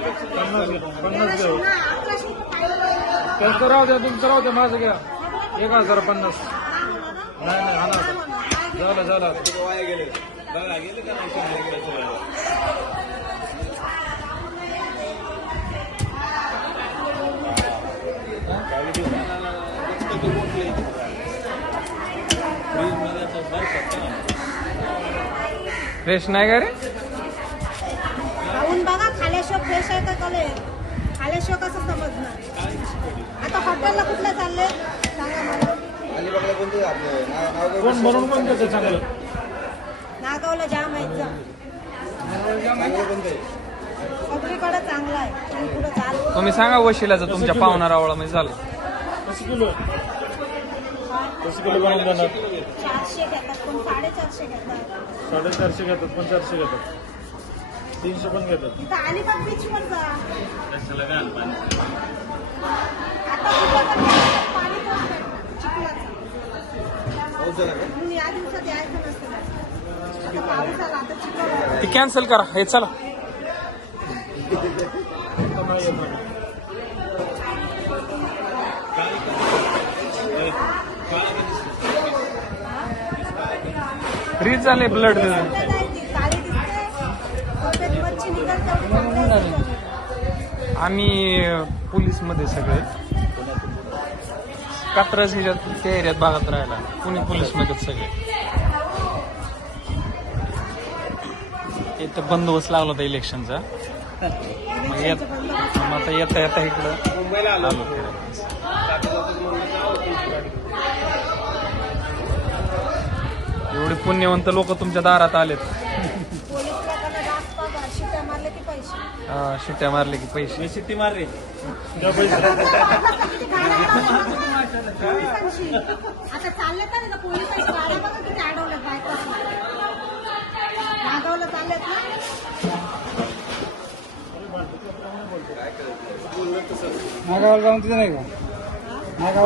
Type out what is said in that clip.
पन्नास घेऊ. त्यांचं राहू द्या तुमचं राहू द्या माझं घ्या एक हजार पन्नास. नाही नाही हा हा ना म्हणा. काय घेऊ? झालं फ्रेश नाही का रे? खाऊन बघा खाल्याशिवाय फ्रेश आहे का कले खाल्याशिवाय कसं समजणार? आता हॉटेलला कुठलं चालले? सांगा मला. अलिबागला कोणते आपलं? नाव नाव काय? कोण म्हणून पण त्याचं चांगलं? नागावला जाम आहे जा. चांगलं कोणतं? आहे? सगळीकडे चांगला आहे. तुम्ही पुढे चाल. तुम्ही सांगा वशिलाचं तुमच्या पाहुणा रावळा म्हणजे झालं कसं किलो? कसं किलो बनवून देणार चारशे घेतात कोण साडेचारशे घेतात. साडेचारशे घेतात पण चारशे घेतात. तीनशे पण घेतात. इथं अलिबाग बीच वर जा. आता कुठं पण गेलं, पाणी पण भेटणार, चिखलाचं. पाऊस झाला का? म्हणून या दिवसात यायचं नसतं. आता पाऊस आला आता चिखल ती कॅन्सल करा. हे चला. नाही येत. फ्रीज झाले ब्लड आम्ही पोलीसमध्ये सगळे. कात्रज ह्याच्यात त्या एरियात भागात राहायला. पुणे पोलीसमध्ये सगळे. इथं बंदोबस्त लागला होता इलेक्शनचा. मग येत मग आता येता येता इकडं. आलो. एवढे पुण्यवंत लोक तुमच्या दारात आलेत. पोलीस लोकांना जास्त पगार शिट्या मारले की पैसे. हा, शिट्ट्या मारले. की पैसे शिट्टी मार रे द्या पैसे किती गाड्या आहेत? पोलिसांची आता चालले तर ना पोलिसांची गाड्या बघा किती अडवल्यात बायका. नागावला चालल्यात ना. नागावाला जाऊन तिथे नाही का?